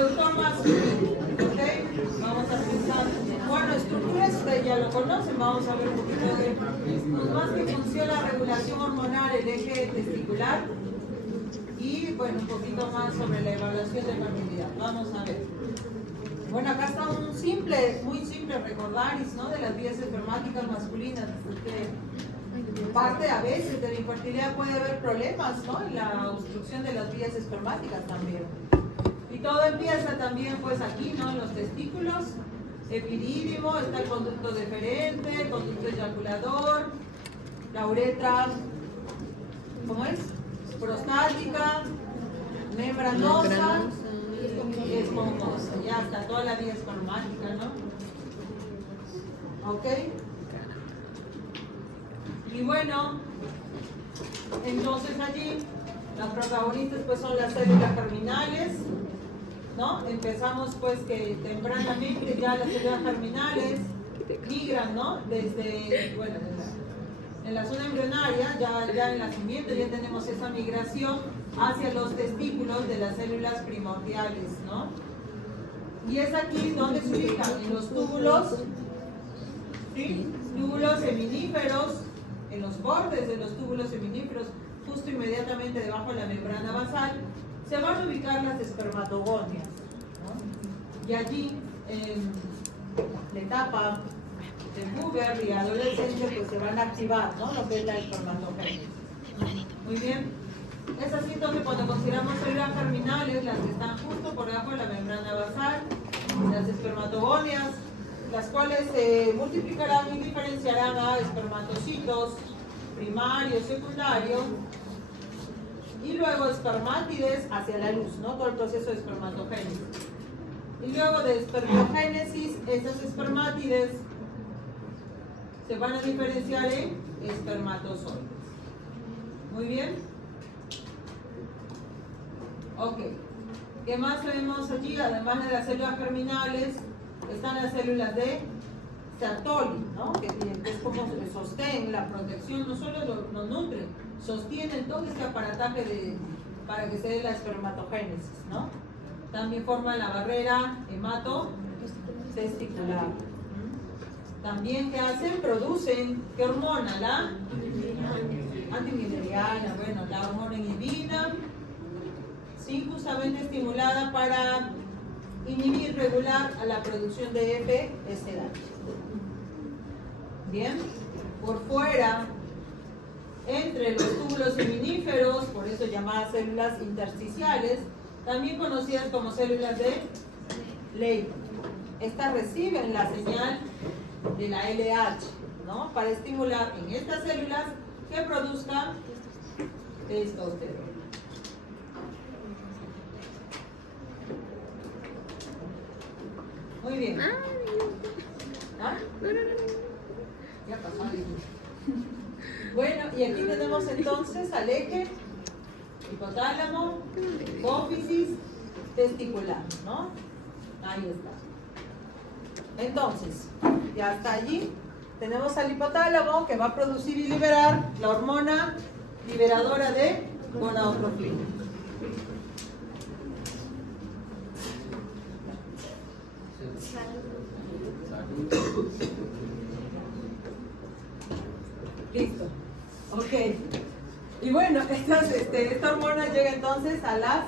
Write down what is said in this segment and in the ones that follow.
reproductor masculino, ¿ok? Vamos a pensar, bueno, estructuras ustedes ya lo conocen, vamos a ver un poquito de, pues más que funciona la regulación hormonal, el eje testicular, y bueno, un poquito más sobre la evaluación de fertilidad. Vamos a ver. Bueno, acá está un simple, muy simple recordaris, ¿no? De las vías espermáticas masculinas, que parte a veces de la infertilidad puede haber problemas, ¿no? En la obstrucción de las vías espermáticas también. Y todo empieza también, pues aquí, ¿no? En los testículos, epidídimo, está el conducto deferente, el conducto eyaculador, la uretra, ¿cómo es? Prostática, membranosa y esponjosa. Ya está toda la vía espermática, ¿no? ¿Ok? Y bueno, entonces allí las protagonistas pues son las células germinales, ¿no? Empezamos pues que tempranamente ya las células germinales migran, ¿no? Desde, bueno, en la zona embrionaria, ya en la simiente ya tenemos esa migración hacia los testículos de las células primordiales, ¿no? Y es aquí donde se ubican, en los túbulos, ¿sí? Túbulos seminíferos, en los bordes de los túbulos seminíferos, justo inmediatamente debajo de la membrana basal, se van a ubicar las espermatogonias, ¿no? Y allí, en la etapa de puber y adolescencia, pues se van a activar, ¿no? Lo que es la espermatogénesis. Muy bien. Es así entonces cuando consideramos células germinales, las que están justo por debajo de la membrana basal, las espermatogonias, las cuales se multiplicarán y diferenciarán a espermatocitos primario, secundario, y luego espermátides hacia la luz, ¿no? Todo el proceso de espermatogénesis. Y luego de espermogénesis, esas espermátides se van a diferenciar en espermatozoides. Muy bien. Ok. ¿Qué más tenemos allí? Además de las células germinales, están las células de Sertoli, ¿no? Que es como el sostén, la protección, no solo lo nutren, sostienen todo este aparataje para que se dé la espermatogénesis, ¿no? También forman la barrera hematotesticular. También, ¿qué hacen? Producen, ¿qué hormona? La antimineriana, bueno, la hormona inhibina, sí, justamente estimulada para inhibir, regular a la producción de FSH. Bien, por fuera, entre los túbulos seminíferos, por eso llamadas células intersticiales, también conocidas como células de Leydig. Estas reciben la señal de la LH, ¿no? Para estimular en estas células que produzcan testosterona. Muy bien. ¿Ah? Ya pasó. Bueno, y aquí tenemos entonces al eje hipotálamo, hipófisis, testicular, ¿no? Ahí está. Entonces, ya hasta allí tenemos al hipotálamo que va a producir y liberar la hormona liberadora de gonadotrofina. Listo. Ok. Y bueno, esta hormona llega entonces a las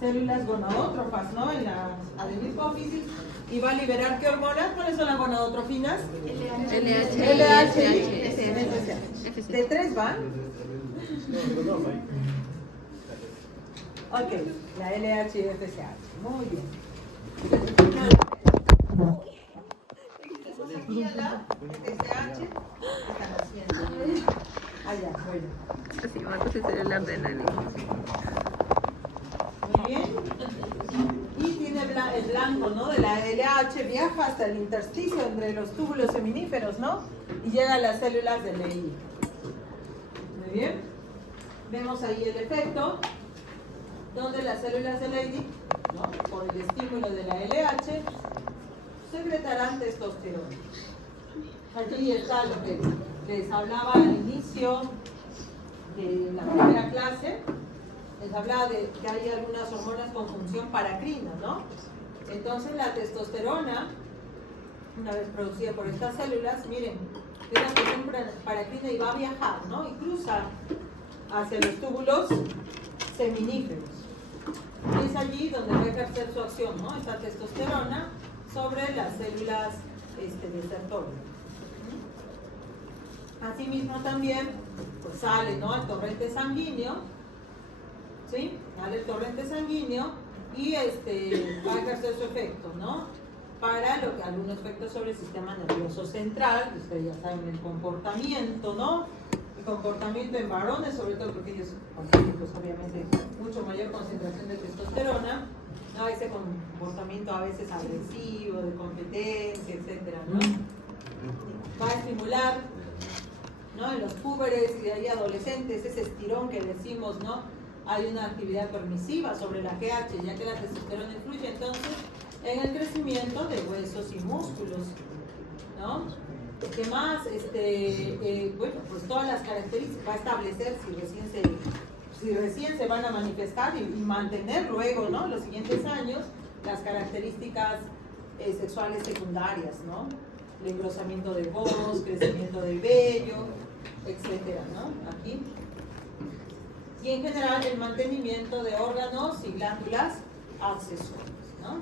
células gonadótrofas, ¿no? En la adenopófisis. Y va a liberar ¿qué hormonas? ¿Cuáles son las gonadotrofinas? LH y FSH. ¿De tres van? Ok, la LH y FSH. Muy bien. Tenemos aquí a la FSH. Están haciendo. Allá, bueno. Así va a ser el adrenalina. Muy bien. Y tiene el blanco, ¿no? De la LH, viaja hasta el intersticio entre los túbulos seminíferos, ¿no? Y llega a las células de Leydig. Muy bien. Vemos ahí el efecto, donde las células de Leydig, ¿no? Por el estímulo de la LH, secretarán testosterona. Allí está lo que les hablaba al inicio de la primera clase. Les hablaba de que hay algunas hormonas con función paracrina, ¿no? Entonces la testosterona, una vez producida por estas células, miren, tiene una función paracrina y va a viajar, ¿no? Y cruza hacia los túbulos seminíferos. Y es allí donde va a ejercer su acción, ¿no? Esta testosterona sobre las células de Sertoli. Asimismo también pues sale, ¿no?, al torrente sanguíneo, ¿sí? Sale el torrente sanguíneo y va a ejercer su efecto, ¿no? Para algunos efectos sobre el sistema nervioso central, que ustedes ya saben el comportamiento, ¿no? El comportamiento en varones, sobre todo porque ellos contienen, pues obviamente, mucho mayor concentración de testosterona, ¿no? Ese comportamiento a veces agresivo, de competencia, etcétera, ¿no? Va a estimular, ¿no?, en los púberes y de ahí adolescentes, ese estirón que decimos, ¿no? Hay una actividad permisiva sobre la GH, ya que la testosterona influye entonces en el crecimiento de huesos y músculos, ¿no? ¿Qué más? Bueno, pues todas las características va a establecer si recién se van a manifestar y mantener luego, ¿no?, los siguientes años, las características sexuales secundarias, ¿no? El engrosamiento de voz, crecimiento del vello, etcétera, ¿no? Aquí. Y en general el mantenimiento de órganos y glándulas accesorias, ¿no?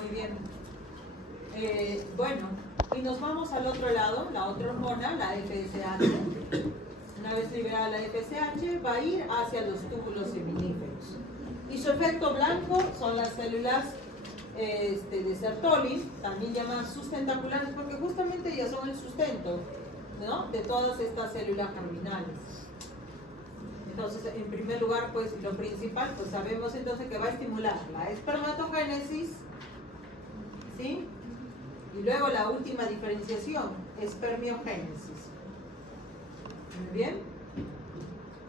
Muy bien. Bueno, y nos vamos al otro lado, la otra hormona, la FSH. Una vez liberada la FSH, va a ir hacia los túbulos seminíferos. Y su efecto blanco son las células de Sertoli, también llamadas sustentaculares, porque justamente ellas son el sustento, ¿no?, de todas estas células germinales. Entonces, en primer lugar, pues lo principal, pues sabemos entonces que va a estimular la espermatogénesis, ¿sí? Y luego la última diferenciación, espermiogénesis. Muy bien.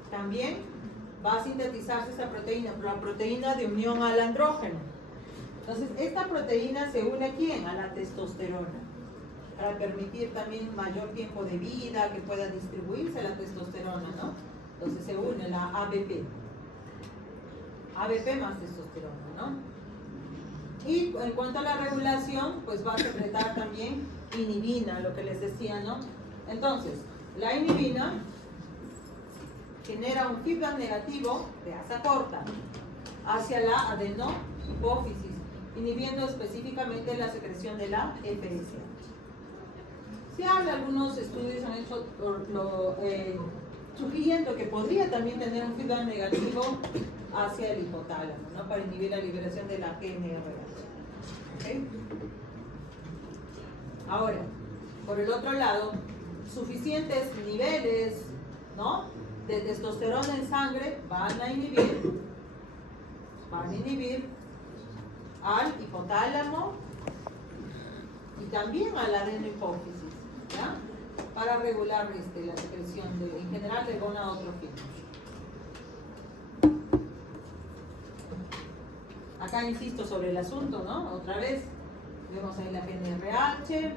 También va a sintetizarse esta proteína, la proteína de unión al andrógeno. Entonces, esta proteína se une ¿a quién? A la testosterona, para permitir también mayor tiempo de vida, que pueda distribuirse la testosterona, ¿no? Entonces se une la ABP. ABP más testosterona, ¿no? Y en cuanto a la regulación, pues va a secretar también inhibina, lo que les decía, ¿no? Entonces, la inhibina genera un feedback negativo de asa corta hacia la adenohipófisis, inhibiendo específicamente la secreción de la FSH. Se habla, algunos estudios han hecho sugiriendo que podría también tener un feedback negativo hacia el hipotálamo, ¿no?, para inhibir la liberación de la GnRH. ¿Okay? Ahora, por el otro lado, suficientes niveles, ¿no?, de testosterona en sangre van a inhibir al hipotálamo y también a la adenohipófisis, ¿ya?, para regular la secreción en general de gonadotrofina. Acá insisto sobre el asunto, ¿no? Otra vez, vemos ahí la GnRH,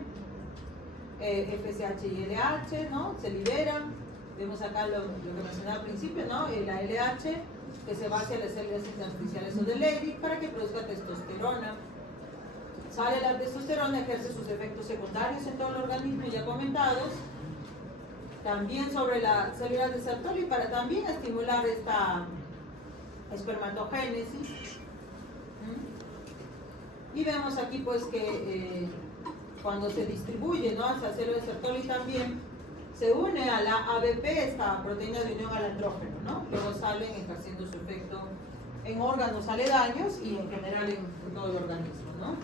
FSH y LH, ¿no? Se liberan. Vemos acá lo que mencionaba al principio, ¿no? La LH, que se va hacia las células intersticiales o de Leydig para que produzca testosterona. Sale la testosterona, ejerce sus efectos secundarios en todo el organismo ya comentados. También sobre las células de Sertoli para también estimular esta espermatogénesis. Y vemos aquí pues que cuando se distribuye, ¿no?, hacia células de Sertoli también se une a la ABP, esta proteína de unión al andrógeno, ¿no? Luego salen ejerciendo su efecto en órganos aledaños y en general en todo el organismo, ¿no?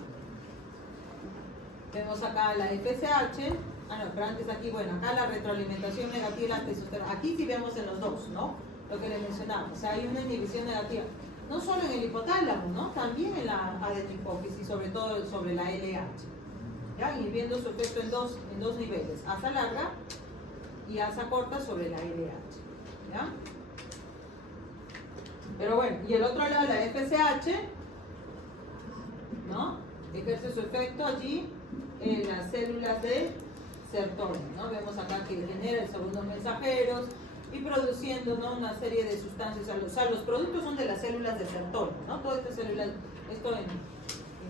Vemos acá la FSH, no, pero antes aquí, bueno, acá la retroalimentación negativa y la testosterona. Aquí sí vemos en los dos, ¿no?, lo que les mencionaba, o sea, hay una inhibición negativa, no solo en el hipotálamo, ¿no?, también en la adenohipófisis, sobre todo sobre la LH, ¿ya?, inhibiendo su efecto en dos niveles, asa larga y asa corta sobre la LH, ¿ya? Pero bueno, y el otro lado, la FSH, ¿no?, ejerce su efecto allí en las células de Sertoli, ¿no? Vemos acá que genera segundos mensajeros, y produciendo, ¿no?, una serie de sustancias. O sea, los productos son de las células de Sertoli, ¿no? Todas estas células, esto en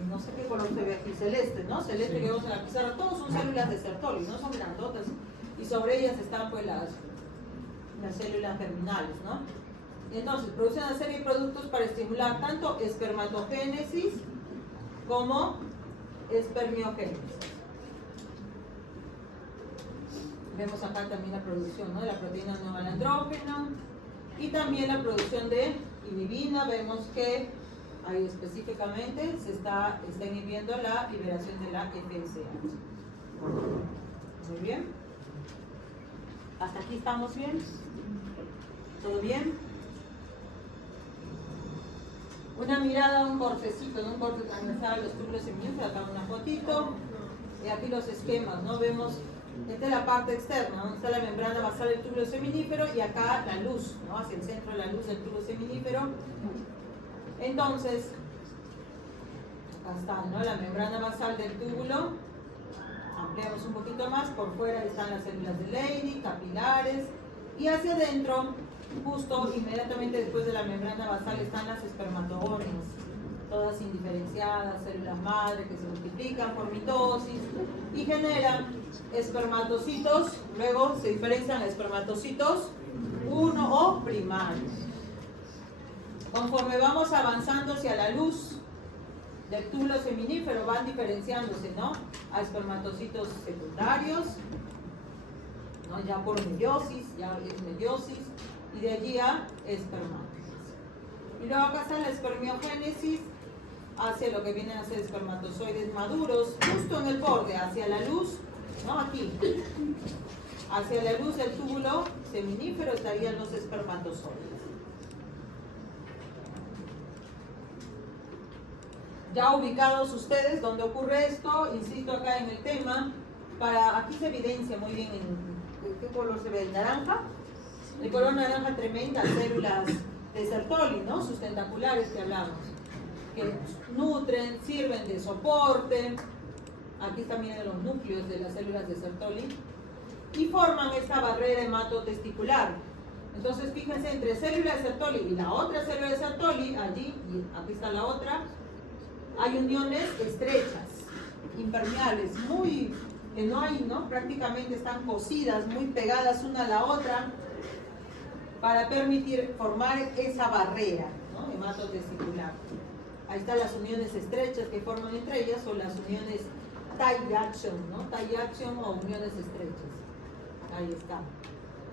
no sé qué color se ve aquí, celeste, ¿no? Celeste, sí, que vemos en la pizarra, todos son células de Sertoli, ¿no? Son grandotas y sobre ellas están pues las células germinales, ¿no? Entonces, producen una serie de productos para estimular tanto espermatogénesis como espermiogénesis. Vemos acá también la producción, ¿no?, de la proteína nueva al andrógeno y también la producción de inhibina. Vemos que ahí específicamente se está inhibiendo la liberación de la FSH. Muy bien. ¿Hasta aquí estamos bien? ¿Todo bien? Una mirada a un cortecito, ¿no? Un corte transversal a los túbulos seminíferos, acá una fotito, y aquí los esquemas, ¿no? Vemos, esta es la parte externa, donde está la membrana basal del túbulo seminífero, y acá la luz, ¿no? Hacia el centro de la luz del túbulo seminífero. Entonces, acá está, ¿no?, la membrana basal del túbulo. Ampliamos un poquito más, por fuera están las células de Leydig, capilares, y hacia adentro, justo inmediatamente después de la membrana basal, están las espermatogonias, todas indiferenciadas, células madre que se multiplican por mitosis y generan espermatocitos. Luego se diferencian espermatocitos 1 o primarios. Conforme vamos avanzando hacia la luz del túbulo seminífero, van diferenciándose, ¿no?, a espermatocitos secundarios, ¿no?, ya por meiosis, ya es meiosis, y de allí a espermáticos. Y luego acá está la espermiogénesis, hacia lo que vienen a ser espermatozoides maduros, justo en el borde, hacia la luz, ¿no?, aquí, hacia la luz del túbulo seminífero estarían los espermatozoides. Ya ubicados ustedes donde ocurre esto, insisto acá en el tema, aquí se evidencia muy bien en qué color se ve, el naranja. El color naranja tremenda, células de Sertoli, ¿no?, sus tentaculares que hablamos, que nutren, sirven de soporte. Aquí también los núcleos de las células de Sertoli y forman esta barrera hematotesticular. Entonces fíjense, entre célula de Sertoli y la otra célula de Sertoli, allí, y aquí está la otra, hay uniones estrechas, impermeables, que no hay, ¿no?, prácticamente están cosidas, muy pegadas una a la otra, para permitir formar esa barrera, ¿no?, hematotesticular. Ahí están las uniones estrechas que forman entre ellas, o las uniones tie action, ¿no?, tie action o uniones estrechas. Ahí está.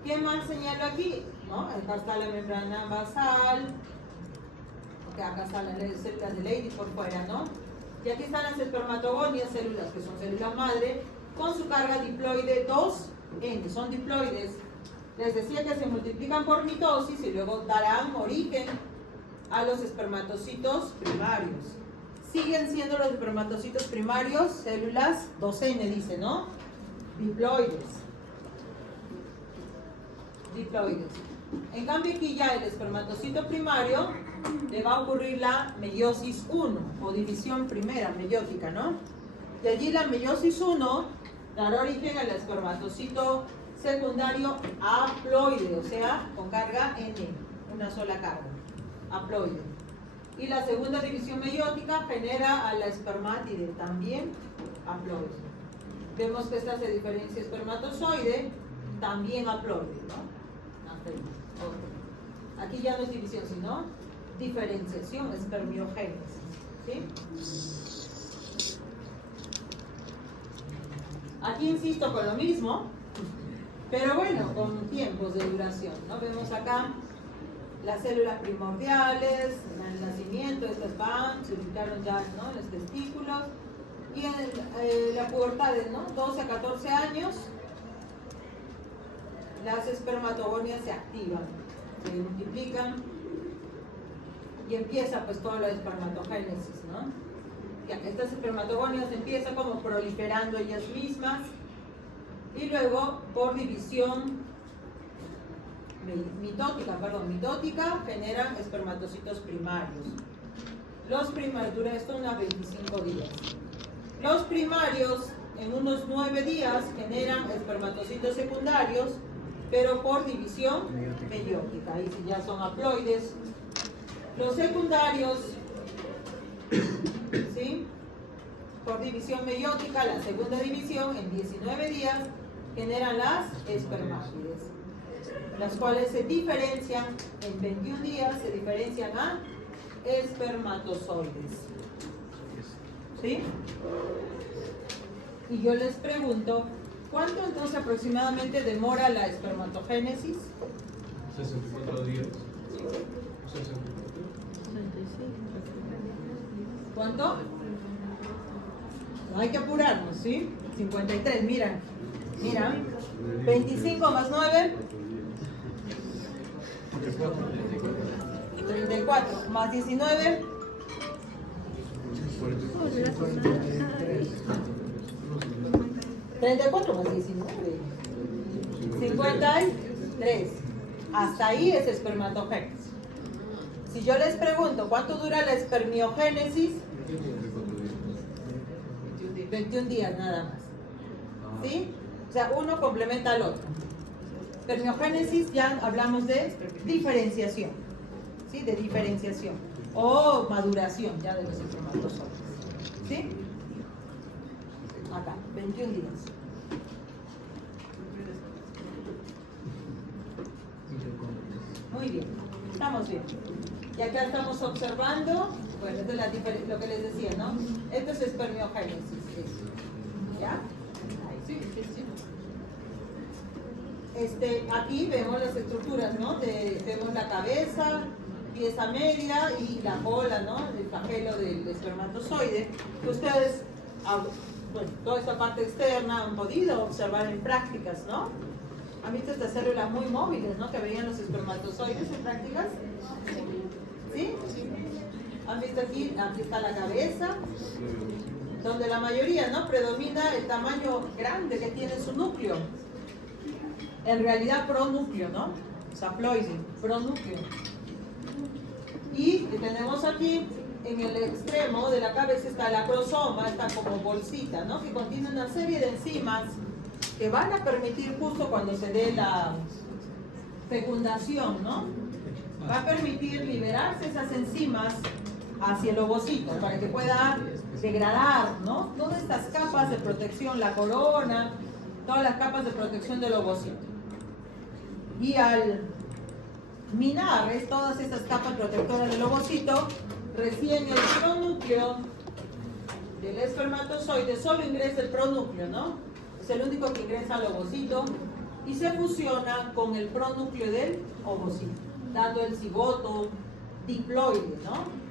¿Qué más señalo aquí? ¿No? Acá está la membrana basal, okay, acá están las células de Leydig por fuera, ¿no? Y aquí están las espermatogonias, células que son células madre, con su carga diploide 2N, son diploides. Les decía que se multiplican por mitosis y luego darán origen a los espermatocitos primarios. Siguen siendo los espermatocitos primarios células 2N, dice, ¿no? Diploides. En cambio aquí ya el espermatocito primario le va a ocurrir la meiosis 1 o división primera meiótica, ¿no? De allí la meiosis 1 dará origen al espermatocito secundario haploide, o sea, con carga N, una sola carga, haploide. Y la segunda división meiótica genera a la espermátide, también haploide. Vemos que esta se diferencia espermatozoide, también haploide, ¿no? Okay. Aquí ya no es división, sino diferenciación, espermiogénesis, ¿sí? Aquí insisto con lo mismo, pero bueno, con tiempos de duración, ¿no? Vemos acá las células primordiales, en el nacimiento, estas van, se ubicaron ya, ¿no?, en los testículos, y en la pubertad, ¿no?, 12 a 14 años, las espermatogonias se activan, se multiplican y empieza pues toda la espermatogénesis, ¿no? Ya, estas espermatogonias empiezan como proliferando ellas mismas y luego por división mitótica generan espermatocitos primarios. Los primarios, dura esto unos 25 días. Los primarios en unos 9 días generan espermatocitos secundarios pero por división meiótica. Ahí sí ya son haploides. Los secundarios, ¿sí? Por división meiótica, la segunda división en 19 días generan las espermátides, las cuales se diferencian en 21 días, se diferencian a espermatozoides. ¿Sí? Y yo les pregunto, ¿cuánto entonces aproximadamente demora la espermatogénesis? 64 días. 64. ¿Cuánto? No hay que apurarnos, ¿sí? 53, mira. Mira. 25 más 9. 34 más 19. 34 más 19. 53. Hasta ahí es espermatogénesis. Si yo les pregunto cuánto dura la espermiogénesis, 21 días nada más. ¿Sí? O sea, uno complementa al otro. Espermiogénesis ya hablamos de diferenciación. ¿Sí? De diferenciación. O maduración ya de los espermatozoides. ¿Sí? Acá, 21 días. Muy bien, estamos bien. Y acá estamos observando, bueno, esto es lo que les decía, ¿no? Esto es espermiogénesis. ¿Ya? Ahí. Aquí vemos las estructuras, ¿no? Vemos la cabeza, pieza media y la cola, ¿no? El flagelo del espermatozoide. Ustedes, bueno, toda esta parte externa han podido observar en prácticas, ¿no? ¿Han visto estas células muy móviles, ¿no? Que veían los espermatozoides en prácticas. ¿Sí? ¿Han visto aquí? Aquí está la cabeza, donde la mayoría, ¿no? Predomina el tamaño grande que tiene su núcleo. En realidad pronúcleo, ¿no? Haploide, pronúcleo. Y tenemos aquí, en el extremo de la cabeza está el acrosoma, esta como bolsita, ¿no? Que contiene una serie de enzimas que van a permitir justo cuando se dé la fecundación, ¿no? Va a permitir liberarse esas enzimas hacia el ovocito para que pueda degradar, ¿no? Todas estas capas de protección, la corona, todas las capas de protección del ovocito. Y al minar todas estas capas protectoras del ovocito, recién el pronúcleo del espermatozoide solo ingresa el pronúcleo, ¿no? Es el único que ingresa al ovocito y se fusiona con el pronúcleo del ovocito, dando el cigoto diploide, ¿no?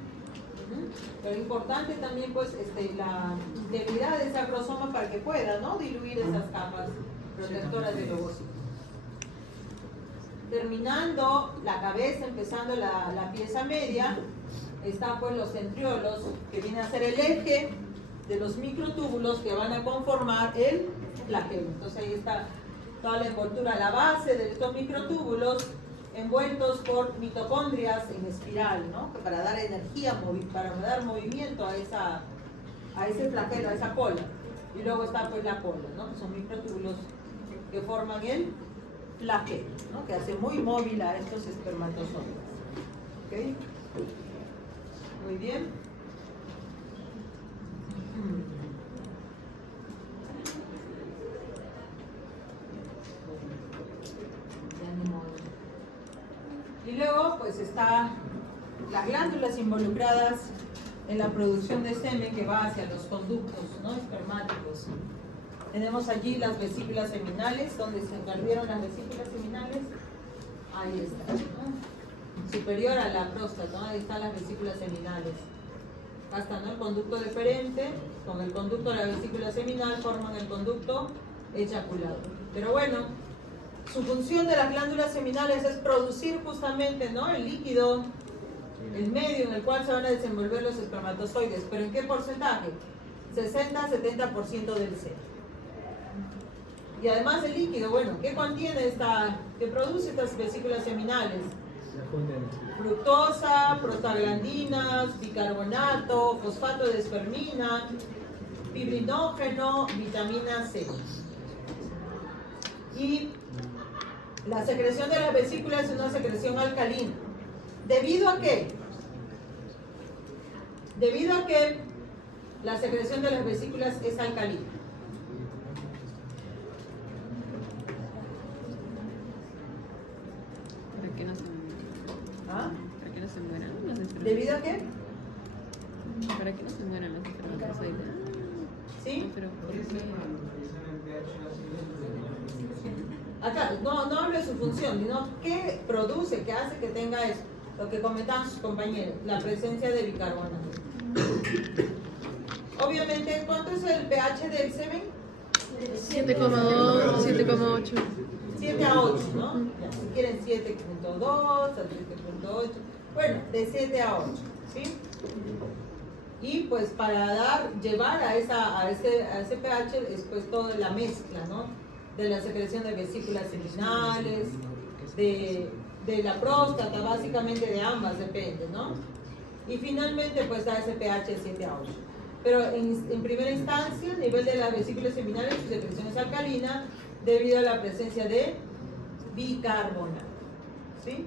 Pero importante también, pues, la integridad de ese acrosoma para que pueda, ¿no? Diluir esas capas protectoras del ovocito. Terminando la cabeza, empezando la pieza media, están pues los centriolos, que viene a ser el eje de los microtúbulos que van a conformar el flagelo. Entonces ahí está toda la envoltura, la base de estos microtúbulos envueltos por mitocondrias en espiral, ¿no? Para dar energía, para dar movimiento a ese flagelo, a esa cola. Y luego está pues la cola, ¿no? Son microtúbulos que forman el flagelo, ¿no? Que hace muy móvil a estos espermatozoides. ¿Ok? Muy bien. Y luego pues está las glándulas involucradas en la producción de semen que va hacia los conductos, ¿no? Espermáticos. Tenemos allí las vesículas seminales, donde se perdieron las vesículas seminales. Ahí está, ¿no? Superior a la próstata, ¿no? Ahí están las vesículas seminales. Acá está, ¿no? El conducto deferente con el conducto de la vesícula seminal forman el conducto eyaculado. Pero bueno, su función de las glándulas seminales es producir justamente, ¿no? El líquido, el medio en el cual se van a desenvolver los espermatozoides. ¿Pero en qué porcentaje? 60-70% del seno. Y además el líquido, bueno, ¿qué contiene qué produce estas vesículas seminales? Fructosa, prostaglandinas, bicarbonato, fosfato de espermina, fibrinógeno, vitamina C. Y La secreción de las vesículas es una secreción alcalina. ¿Debido a qué? Debido a que la secreción de las vesículas es alcalina. ¿Para qué no se ¿Ah? ¿Para qué no se mueran los espermatozoides? ¿Debido a qué? ¿Para qué no se mueran los espermatozoides? ¿Sí? No, pero ¿por qué? Acá, no hablo de su función, sino qué produce, qué hace que tenga eso. Lo que comentaban sus compañeros, la presencia de bicarbonato. Obviamente, ¿cuánto es el pH del semen? 7,2, 7,8. 7 a 8, ¿no? Ya, si quieren 7.2, a 7.8. Bueno, de 7 a 8, ¿sí? Y pues para llevar a ese pH es pues toda la mezcla, ¿no? De la secreción de vesículas seminales, de la próstata, básicamente de ambas, depende, ¿no? Y finalmente pues da ese pH 7 a 8. Pero en primera instancia, a nivel de las vesículas seminales, su secreción es alcalina debido a la presencia de bicarbonato, ¿sí?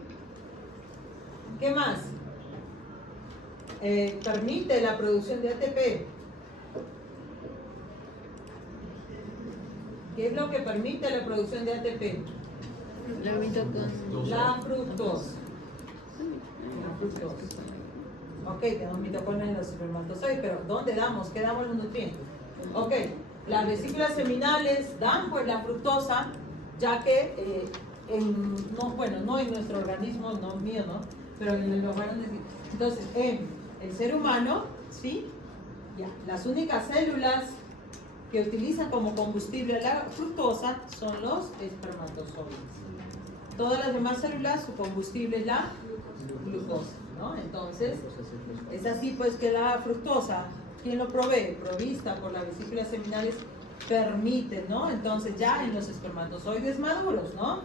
¿Qué más? Permite la producción de ATP. ¿Qué es lo que permite la producción de ATP? La mitocondria. La fructosa. La fructosa. Ok, tenemos mitocondria en los espermatozoides, pero ¿dónde damos? ¿Qué damos los nutrientes? Ok, las vesículas seminales dan pues la fructosa, ya que no en nuestro organismo, no mío, ¿no? Pero en los varones. Entonces, en el ser humano, ¿sí? Ya, las únicas células que utilizan como combustible la fructosa son los espermatozoides. Todas las demás células, su combustible es la glucosa, ¿no? Entonces, es así pues que la fructosa, ¿quién lo provee? Provista por las vesículas seminales, permite, ¿no? Entonces ya en los espermatozoides maduros, ¿no?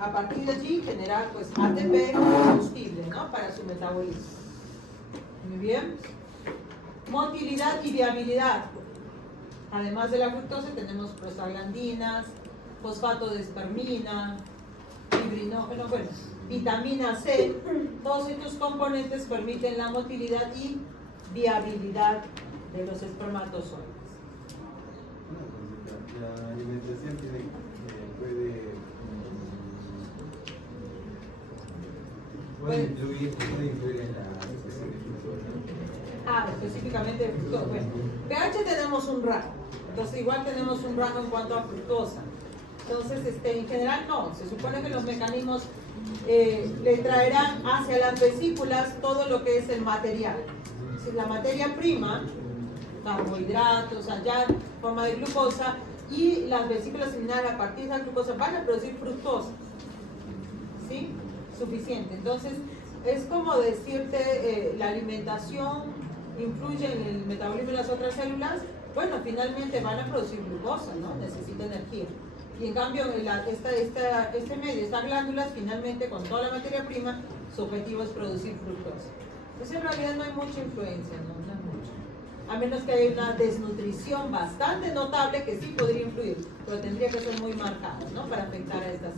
A partir de allí generar pues ATP combustible, ¿no? Para su metabolismo. Muy bien. Motilidad y viabilidad. Además de la fructosa tenemos prostaglandinas, fosfato de espermina, fibrinógeno, bueno, vitamina C. Todos estos componentes permiten la motilidad y viabilidad de los espermatozoides. La alimentación puede influir en la específicamente fructosa. Bueno, pH tenemos un rango, entonces igual tenemos un rango en cuanto a fructosa. Entonces, en general no, se supone que los mecanismos le traerán hacia las vesículas todo lo que es el material. Si la materia prima, carbohidratos, allá en forma de glucosa, y las vesículas seminales a partir de la glucosa van a producir fructosa. ¿Sí? Suficiente. Entonces, es como decirte, la alimentación influye en el metabolismo de las otras células. Bueno, finalmente van a producir glucosa, ¿no? Necesita energía. Y en cambio, este medio, estas glándulas, finalmente, con toda la materia prima, su objetivo es producir fructosa. Entonces, en realidad no hay mucha influencia, ¿no? No es mucho. A menos que haya una desnutrición bastante notable que sí podría influir, pero tendría que ser muy marcada, ¿no? Para afectar a estas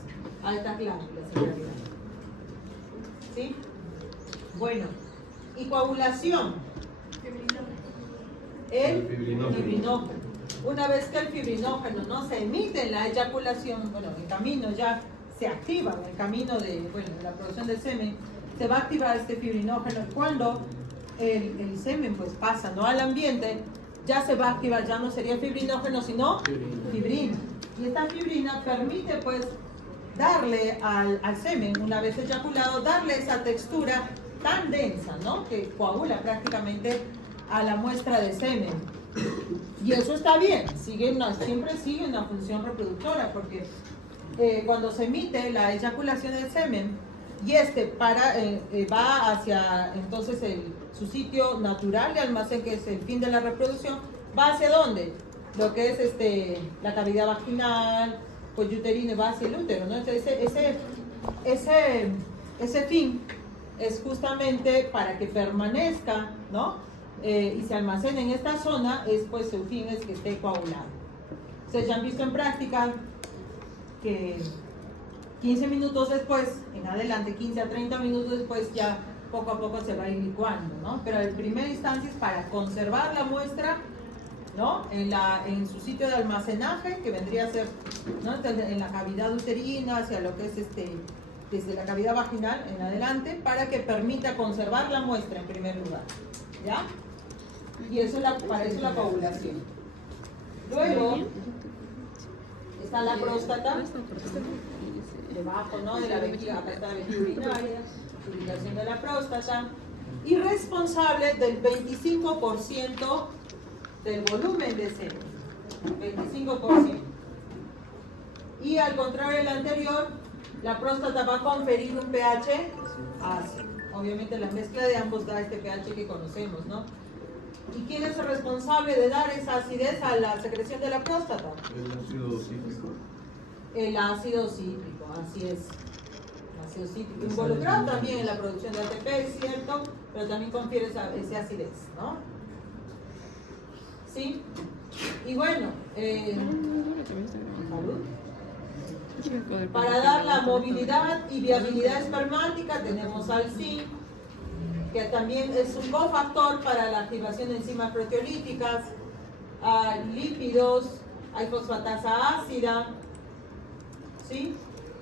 glándulas, en realidad. ¿Sí? Bueno, y coagulación. El fibrinógeno. Una vez que el fibrinógeno no se emite en la eyaculación, bueno, el camino ya se activa, el camino de la producción del semen, se va a activar este fibrinógeno. Cuando el semen pues pasa no al ambiente, ya se va a activar, ya no sería fibrinógeno, sino fibrina. Y esta fibrina permite pues darle al semen, una vez eyaculado, darle esa textura tan densa, ¿no? Que coagula prácticamente a la muestra de semen. Y eso está bien, siempre sigue una función reproductora, porque cuando se emite la eyaculación del semen y va hacia entonces su sitio natural de almacén, que es el fin de la reproducción, ¿va hacia dónde? Lo que es la cavidad vaginal, cuello uterino, va hacia el útero, ¿no? Entonces, ese fin es justamente para que permanezca, ¿no? Y se almacena en esta zona, pues su fin es que esté coagulado. Ustedes ya han visto en práctica que 15 minutos después, en adelante, 15 a 30 minutos después, ya poco a poco se va a ir licuando, ¿no? Pero en primera instancia es para conservar la muestra, ¿no? En su sitio de almacenaje, que vendría a ser, ¿no? En la cavidad uterina, hacia lo que es desde la cavidad vaginal en adelante, para que permita conservar la muestra en primer lugar, ¿ya? Y eso para eso la coagulación. Luego está la próstata, debajo, ¿no? De la vejiga, acá está la vejiga urinaria, ubicación de la próstata, y responsable del 25% del volumen de semen, 25%. Y al contrario del anterior, la próstata va a conferir un pH ácido. Obviamente la mezcla de ambos da este pH que conocemos, ¿no? ¿Y quién es el responsable de dar esa acidez a la secreción de la próstata? El ácido cítrico. El ácido cítrico, así es. El ácido cítrico, involucrado también en la producción de ATP, es cierto, pero también confiere esa acidez, ¿no? ¿Sí? Y bueno, salud. Para dar la movilidad y viabilidad espermática tenemos al zinc, que también es un cofactor para la activación de enzimas proteolíticas, lípidos, hay fosfatasa ácida, ¿sí?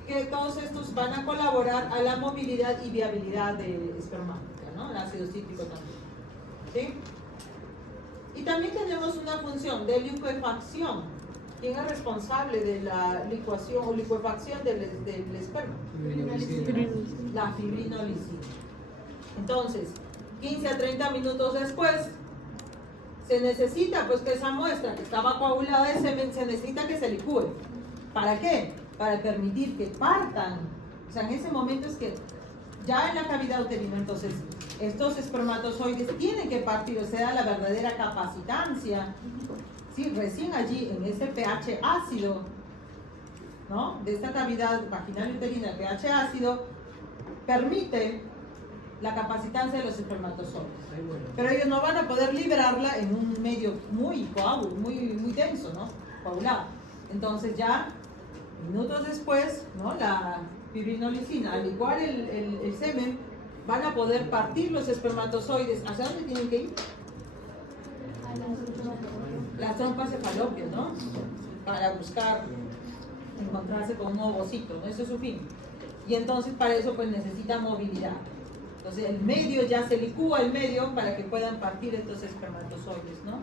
Que todos estos van a colaborar a la movilidad y viabilidad espermática, ¿no? El ácido cítrico también, ¿sí? Y también tenemos una función de liquefacción. ¿Quién es responsable de la licuación o liquefacción del esperma? La fibrinolicina. Entonces, 15 a 30 minutos después, se necesita pues que esa muestra que estaba coagulada de semen, se necesita que se licúe. ¿Para qué? Para permitir que partan. O sea, en ese momento es que ya en la cavidad uterina, entonces, estos espermatozoides tienen que partir, o sea, la verdadera capacitancia. Sí, recién allí, en ese pH ácido, ¿no? De esta cavidad vaginal uterina, el pH ácido, permite la capacitancia de los espermatozoides. Pero ellos no van a poder liberarla en un medio muy coágulo, muy denso, ¿no? Coagulado. Entonces ya, minutos después, ¿no? La fibrinolicina, al igual el semen, van a poder partir los espermatozoides. ¿Hacia dónde tienen que ir? Las trompas cefalópias, ¿no? Para buscar encontrarse con un ovocito, ¿no? Ese es su fin. Y entonces para eso pues necesita movilidad. Entonces el medio ya se licúa el medio para que puedan partir estos espermatozoides, ¿no?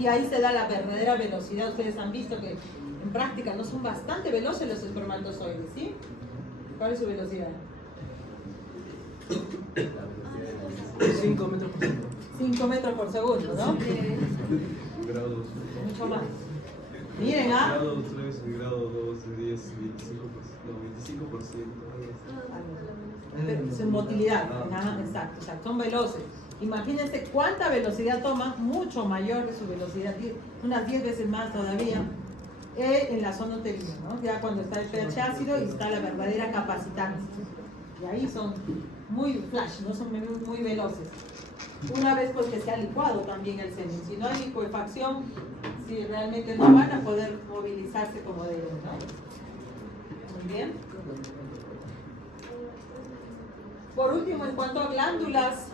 Y ahí se da la verdadera velocidad. Ustedes han visto que en práctica no son bastante veloces los espermatozoides, ¿sí? ¿Cuál es su velocidad? 5 metros por segundo. 5 metros por segundo, ¿no? Grados. Mucho más. Miren, Grado 3, grado 2, 10, 25%. Su motilidad, exacto, son veloces. Imagínense cuánta velocidad toma, mucho mayor de su velocidad, unas 10 veces más todavía, en la zona uterina, ¿no? Ya cuando está el pH ácido y está la verdadera capacitancia. Y ahí son muy flash, ¿no? Son muy veloces. Una vez pues que se ha licuado también el semen. Si no hay licuefacción, si realmente no van a poder movilizarse como deben, ¿no? Muy bien. Por último, en cuanto a glándulas,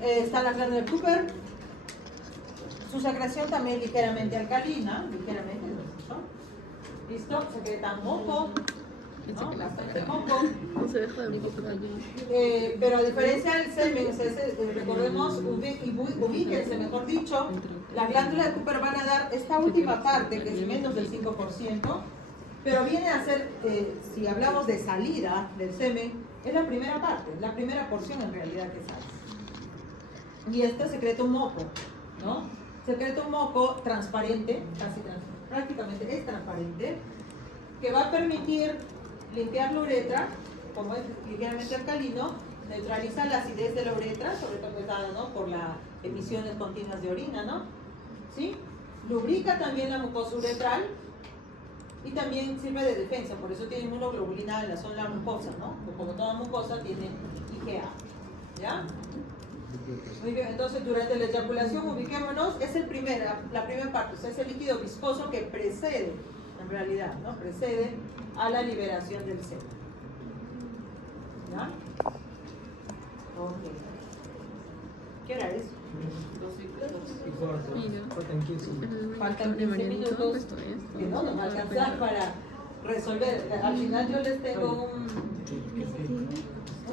está la glándula de Cooper. Su secreción también ligeramente alcalina, ligeramente, ¿no? ¿Listo? Secretan moco, ¿no? Bastante moco. Pero a diferencia del semen, recordemos, ubíquense, mejor dicho, las glándulas de Cooper van a dar esta última parte, que es menos del 5%, pero viene a ser, si hablamos de salida del semen, es la primera parte, la primera porción en realidad que sale. Y este secreta un moco, ¿no? Secreta un moco transparente, prácticamente es transparente, que va a permitir limpiar la uretra, como es ligeramente alcalino, neutraliza la acidez de la uretra, sobre todo dada, ¿no? Por las emisiones continuas de orina, ¿no? ¿Sí? Lubrica también la mucosa uretral y también sirve de defensa, por eso tiene inmunoglobulina en la zona mucosa, ¿no? Como toda mucosa tiene IgA, ¿ya? Muy bien, entonces durante la eyaculación, ubiquémonos, es la primera parte, o sea, es el líquido viscoso que precede en realidad, ¿no? Precede a la liberación del semen. ¿Ya? Ok. ¿Qué hora es? Y corto. Mira. Faltan 15. Faltan 15 minutos que no nos va a alcanzar para resolver. Al final yo les tengo un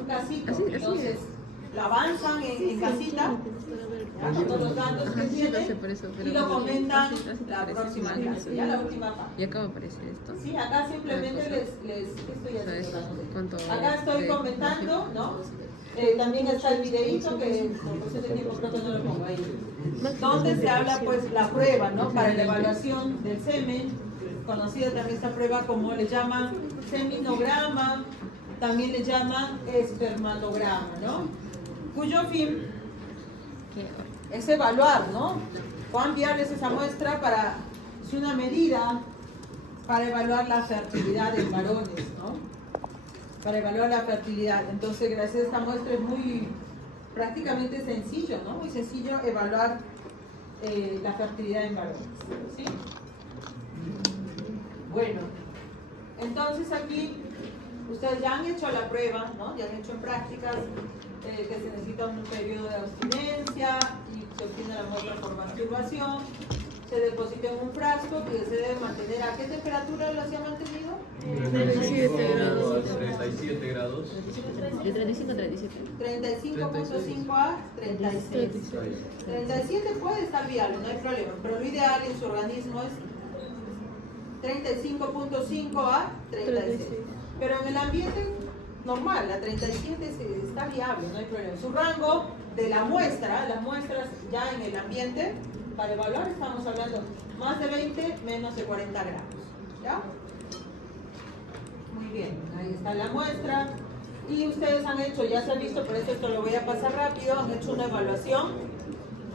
casito, Así entonces es. lo avanzan en casita, ya, con todos los datos que tienen y lo comentan la próxima clase, ya la última parte. Y acá va a aparecer esto. Sí, acá simplemente ¿qué estoy ¿Sabes haciendo? cuánto? Acá estoy comentando, ¿no? También está el videíto que por cuestión de tiempo creo que no lo pongo ahí. Donde se habla pues la prueba, ¿no? Para la evaluación del semen, conocida también esta prueba como le llaman seminograma, también le llaman espermatograma, ¿no? Cuyo fin es evaluar, ¿no? Cuán viable es esa muestra para, es una medida para evaluar la fertilidad en varones, ¿no? Para evaluar la fertilidad. Entonces, gracias a esta muestra es muy, prácticamente sencillo, ¿no? Muy sencillo evaluar la fertilidad en varones, ¿sí? Bueno, entonces aquí ustedes ya han hecho la prueba, ¿no? Ya han hecho en prácticas que se necesita un periodo de abstinencia y se obtiene la muestra por masturbación, se deposita en un frasco que se debe mantener. ¿A qué temperatura lo se ha mantenido? 37 grados. 37 grados. De 35 a 37. 35.5 a 36. 37 puede estar viable, no hay problema, pero lo ideal en su organismo es 35.5 a 36. Pero en el ambiente normal, la 37 está viable, no hay problema. Su rango de la muestra, las muestras ya en el ambiente, para evaluar estamos hablando más de 20, menos de 40 gramos. ¿Ya? Muy bien, ahí está la muestra. Y ustedes han hecho, ya se ha visto, por eso esto lo voy a pasar rápido, han hecho una evaluación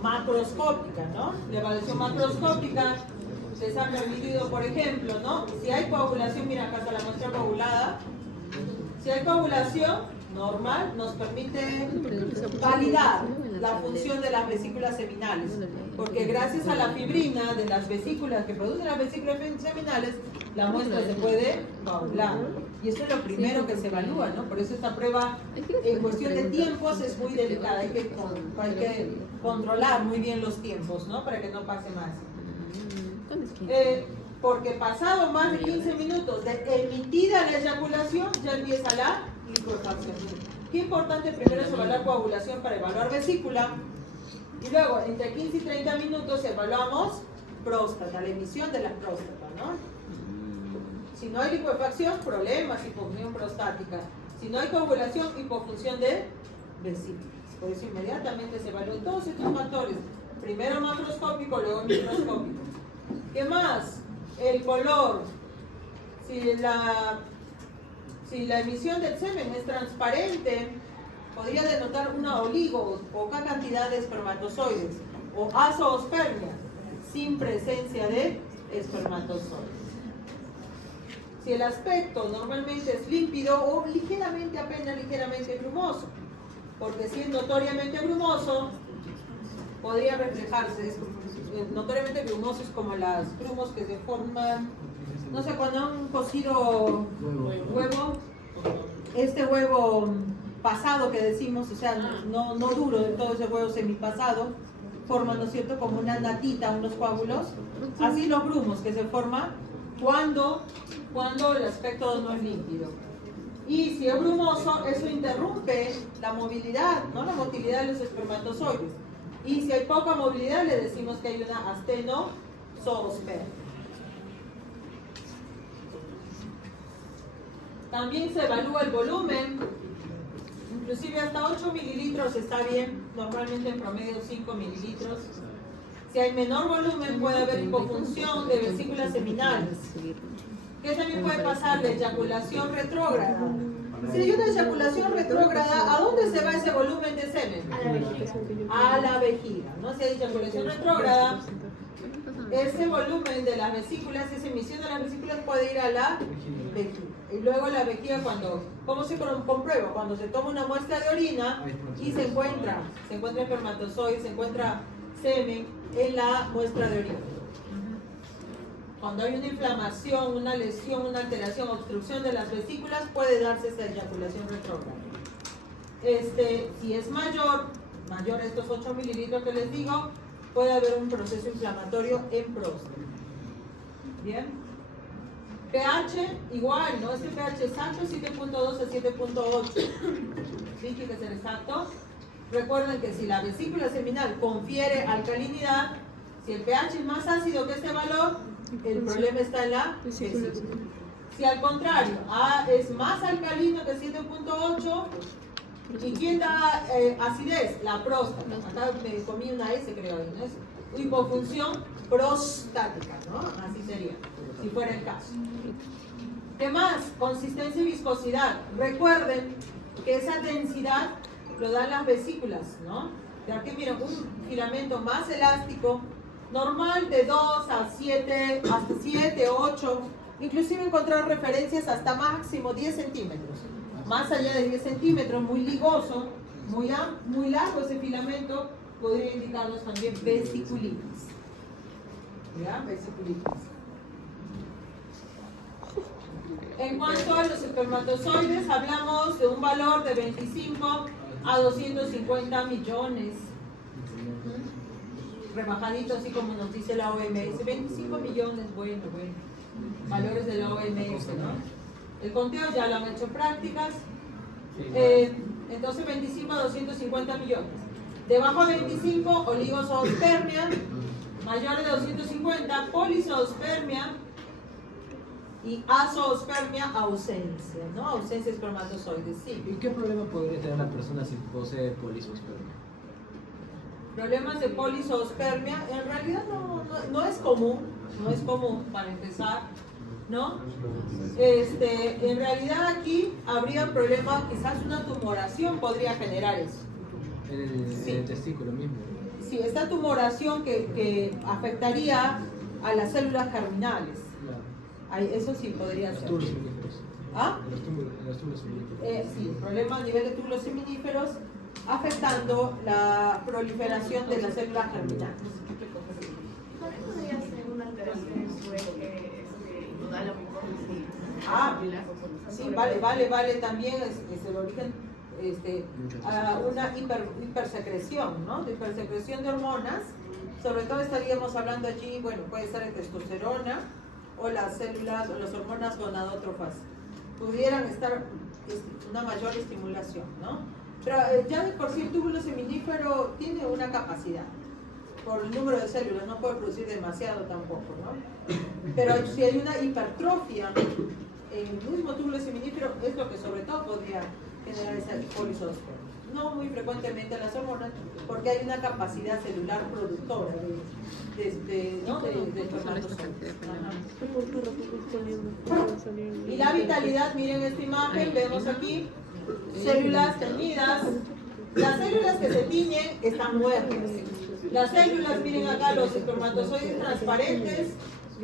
macroscópica, ¿no? La evaluación macroscópica les ha permitido, por ejemplo, ¿no? Si hay coagulación, mira acá está la muestra coagulada. Si hay coagulación normal, nos permite validar la función de las vesículas seminales, porque gracias a la fibrina de las vesículas que producen las vesículas seminales, la muestra se puede coagular. Y eso es lo primero que se evalúa, ¿no? Por eso esta prueba, en cuestión de tiempos, es muy delicada. Hay que controlar muy bien los tiempos, ¿no? Para que no pase más. Porque pasado más de 15 minutos de emitida la eyaculación, ya empieza la liquefacción. Qué importante primero es evaluar coagulación para evaluar vesícula, y luego entre 15 y 30 minutos evaluamos próstata, la emisión de la próstata, ¿no? Si no hay liquefacción, problemas, hipofunción prostática. Si no hay coagulación, hipofunción de vesículas. Por eso inmediatamente se evalúan todos estos factores, primero macroscópico, luego microscópico. ¿Qué más? El color. Si la emisión del semen es transparente, podría denotar una oligo, poca cantidad de espermatozoides, o azoospermia, sin presencia de espermatozoides. Si el aspecto normalmente es límpido o ligeramente, apenas ligeramente grumoso, porque si es notoriamente grumoso, podría reflejarse. Notoriamente grumosos como los grumos que se forman, no sé, cuando han cocido huevo, este huevo pasado que decimos, o sea, no duro de todo ese huevo semipasado, forman, ¿no es cierto?, como una natita, unos coágulos, así los grumos que se forman cuando el aspecto no es límpido. Y si es brumoso, eso interrumpe la movilidad, ¿no?, la motilidad de los espermatozoides. Y si hay poca movilidad, le decimos que hay una astenozoospermia. También se evalúa el volumen, inclusive hasta 8 mililitros está bien, normalmente en promedio 5 mililitros. Si hay menor volumen, puede haber hipofunción de vesículas seminales. ¿Qué también puede pasar? La eyaculación retrógrada. Si hay una eyaculación retrógrada, ¿a dónde se va ese volumen de semen? A la vejiga, ¿no? Si hay eyaculación retrógrada, ese volumen de las vesículas, esa emisión de las vesículas puede ir a la vejiga. Y luego la vejiga, ¿cómo se comprueba? Cuando se toma una muestra de orina y se encuentra espermatozoides, se encuentra semen en la muestra de orina. Cuando hay una inflamación, una lesión, una alteración, obstrucción de las vesículas, puede darse esa eyaculación retrógrada. Si es mayor a estos 8 mililitros que les digo, puede haber un proceso inflamatorio en próstata. Bien. pH igual, ¿no? Este pH exacto 7.2 a 7.8. ¿Sí? Tiene que ser exacto. Recuerden que si la vesícula seminal confiere alcalinidad, si el pH es más ácido que este valor, el problema está en la vesícula. Si al contrario, A es más alcalino que 7.8, ¿y quién da acidez? La próstata. Acá me comí una S, creo, ¿no? Es hipofunción prostática, ¿no? Así sería, si fuera el caso. ¿Qué más? Consistencia y viscosidad. Recuerden que esa densidad lo dan las vesículas, ¿no? De aquí miren, un filamento más elástico, normal de 2 a 7, hasta 7, 8, inclusive encontrar referencias hasta máximo 10 centímetros. Más allá de 10 centímetros, muy ligoso, muy largo ese filamento, podría indicarnos también vesiculitis. ¿Ya? Vesiculitis. En cuanto a los espermatozoides, hablamos de un valor de 25 a 250 millones. Rebajadito, así como nos dice la OMS. 25 millones, bueno. Valores de la OMS, ¿no? El conteo ya lo han hecho prácticas. Entonces 25 a 250 millones. Debajo de 25, oligozoospermia. Mayores de 250, polizoospermia. Y azoospermia, ausencia, ¿no? Ausencia de espermatozoides, sí. ¿Y qué problema podría tener una persona si posee polizoospermia? Problemas de polizoospermia, en realidad no es común, para empezar, ¿no? En realidad aquí habría un problema, quizás una tumoración podría generar eso. En el testículo mismo. Sí, esta tumoración que afectaría a las células germinales. Eso sí podría ser. Los túbulos seminíferos. ¿Ah? Los túbulos seminíferos. Sí, problema a nivel de túbulos seminíferos afectando la proliferación de las células germinales. ¿Cuál podría ser una alteración en su eje nodal apopófisis? Sí, vale, también es el origen a una hipersecreción, ¿no? De hipersecreción de hormonas. Sobre todo estaríamos hablando allí, bueno, puede ser de testosterona o las células o las hormonas gonadótrofas. Pudieran estar una mayor estimulación, ¿no? Pero ya de por sí el túbulo seminífero tiene una capacidad. Por el número de células, no puede producir demasiado tampoco, ¿no? Pero si hay una hipertrofia en el mismo túbulo seminífero, es lo que sobre todo podría generar esa polizoospermia. No muy frecuentemente las hormonas, porque hay una capacidad celular productora de espermatozoides. Y la vitalidad, miren esta imagen, vemos aquí células teñidas. Las células que se tiñen están muertas. Las células, miren acá, los espermatozoides transparentes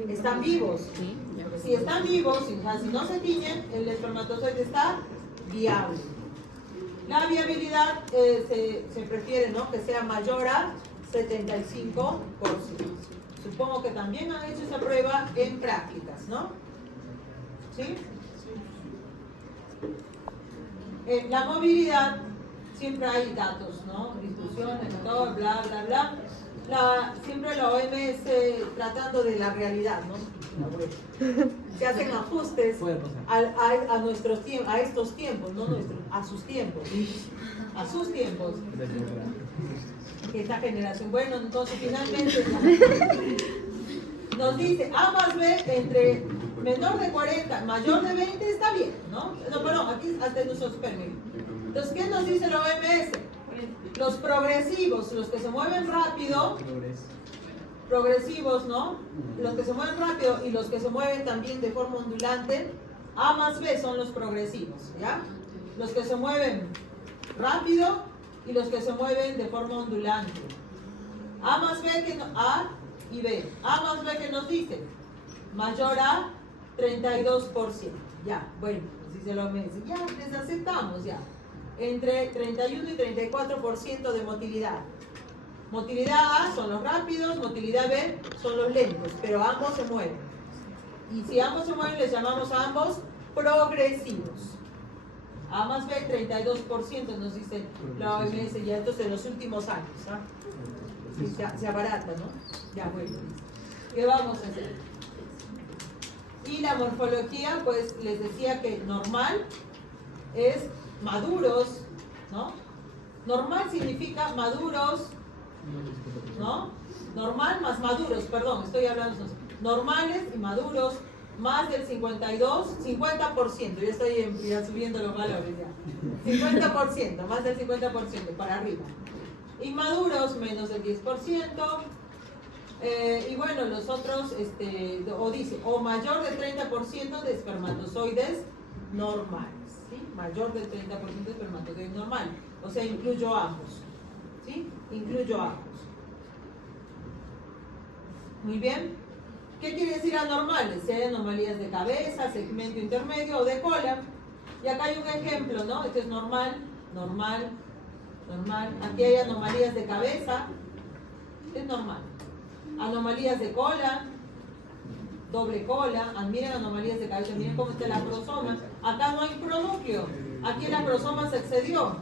están vivos. Si están vivos, si no se tiñen, el espermatozoide está viable. La viabilidad se prefiere, ¿no?, que sea mayor a 75%. Supongo que también han hecho esa prueba en prácticas, ¿no? ¿Sí? La movilidad, siempre hay datos, ¿no? Discusiones, todo, bla, bla, bla. Siempre la OMS tratando de la realidad, ¿no? Se hacen ajustes a nuestros tiempos, a estos tiempos, no nuestros, a sus tiempos. Esta generación. Bueno, entonces finalmente nos dice A más B entre menor de 40, mayor de 20 está bien, ¿no? No, perdón, aquí hasta nuestros permisos. Entonces, ¿qué nos dice la OMS? Los progresivos, los que se mueven rápido, progresivos, ¿no? Los que se mueven rápido y los que se mueven también de forma ondulante, A más B son los progresivos, ¿ya? Los que se mueven rápido y los que se mueven de forma ondulante. A más B que A y B. A más B que nos dice mayor a 32%. Ya, bueno, si se lo me ya les aceptamos ya. Entre 31 y 34% de motilidad. Motilidad A son los rápidos, motilidad B son los lentos, pero ambos se mueven. Y si ambos se mueven, les llamamos a ambos progresivos. A más B, 32% nos dice la OMS, ya estos de los últimos años. ¿Ah? Sí, se abarata, ¿no? Ya, bueno. ¿Qué vamos a hacer? Y la morfología, pues les decía que normal es maduros, ¿no? Normal significa maduros, ¿no? Normal más maduros, perdón, estoy hablando normales y maduros, más del 50%, ya estoy ya subiendo los valores ya. 50%, más del 50% para arriba. Inmaduros, menos del 10%. Y bueno, los otros, o dice, o mayor del 30% de espermatozoides normales, ¿sí? Mayor del 30% de espermatozoides normales. O sea, incluyo ambos, ¿sí? Incluyo ambos. Muy bien. ¿Qué quiere decir anormales? Si hay anomalías de cabeza, segmento intermedio o de cola. Y acá hay un ejemplo, ¿no? Este es normal, normal, normal. Aquí hay anomalías de cabeza, es normal. Anomalías de cola, doble cola. Miren anomalías de cabeza, miren cómo está el acrosoma. Acá no hay pronúcleo, aquí el acrosoma se excedió.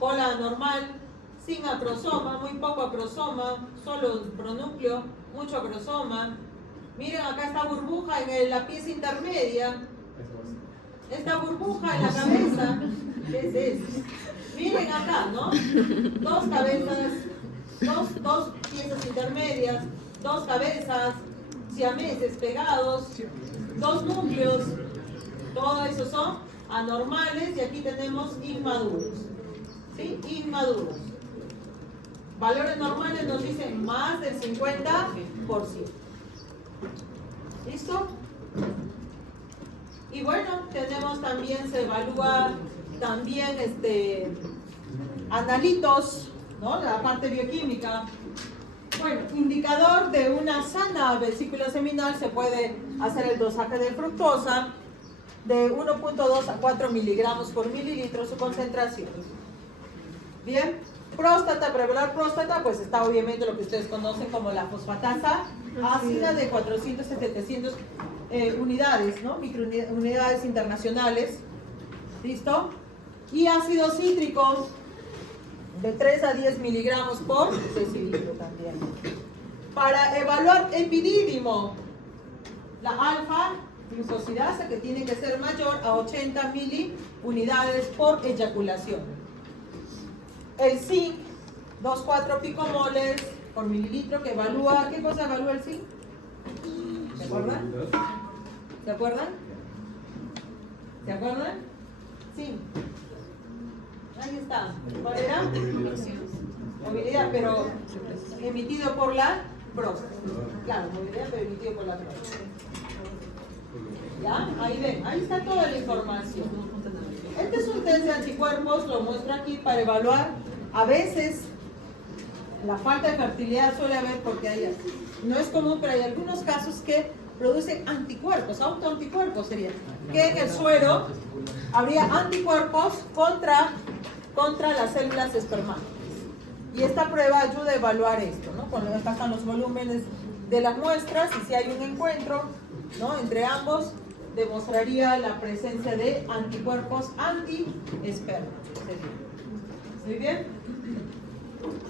Cola anormal, sin acrosoma, muy poco acrosoma, solo pronúcleo, mucho acrosoma. Miren, acá está burbuja en la pieza intermedia. Esta burbuja en la cabeza. ¿Qué es eso? Miren acá, ¿no? Dos cabezas, dos piezas intermedias, dos cabezas, siameses pegados, dos núcleos. Todo eso son anormales y aquí tenemos inmaduros. ¿Sí? Inmaduros. Valores normales nos dicen más del 50%. ¿Listo? Y bueno, tenemos también, se evalúa también analitos, ¿no? La parte bioquímica. Bueno, indicador de una sana vesícula seminal, se puede hacer el dosaje de fructosa de 1.2 a 4 miligramos por mililitro su concentración. Bien, próstata, prevelar próstata, pues está obviamente lo que ustedes conocen como la fosfatasa ácida de 400 a 700 unidades, ¿no? Microunidades internacionales. ¿Listo? Y ácido cítrico de 3 a 10 miligramos por decilitro también. Para evaluar epidídimo, la alfa glucosidasa, que tiene que ser mayor a 80 miliunidades por eyaculación. El zinc, 2,4 picomoles por mililitro, que evalúa, ¿qué cosa evalúa el zinc? ¿Se acuerdan? ¿Se acuerdan? ¿Se acuerdan? Zinc. Ahí está. ¿Cuál era? Movilidad, pero emitido por la próstata. Claro, movilidad, pero emitido por la próstata. ¿Ya? Ahí ven, ahí está toda la información. Este es un test de anticuerpos, lo muestro aquí para evaluar. A veces la falta de fertilidad suele haber porque no es común, pero hay algunos casos que producen anticuerpos, autoanticuerpos sería. Que en el suero habría anticuerpos contra las células espermáticas. Y esta prueba ayuda a evaluar esto, ¿no? Cuando están los volúmenes de las muestras y si hay un encuentro, ¿no? Entre ambos, demostraría la presencia de anticuerpos anti-esperma. ¿Muy bien?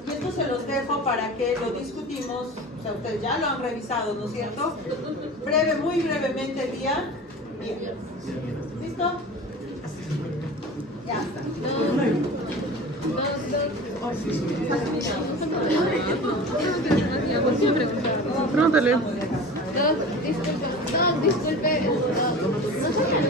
Y esto se los dejo para que lo discutimos. O sea, ustedes ya lo han revisado, ¿no es cierto? Muy brevemente el día. Bien. ¿Listo? Ya está. Pregúntale. Disculpe.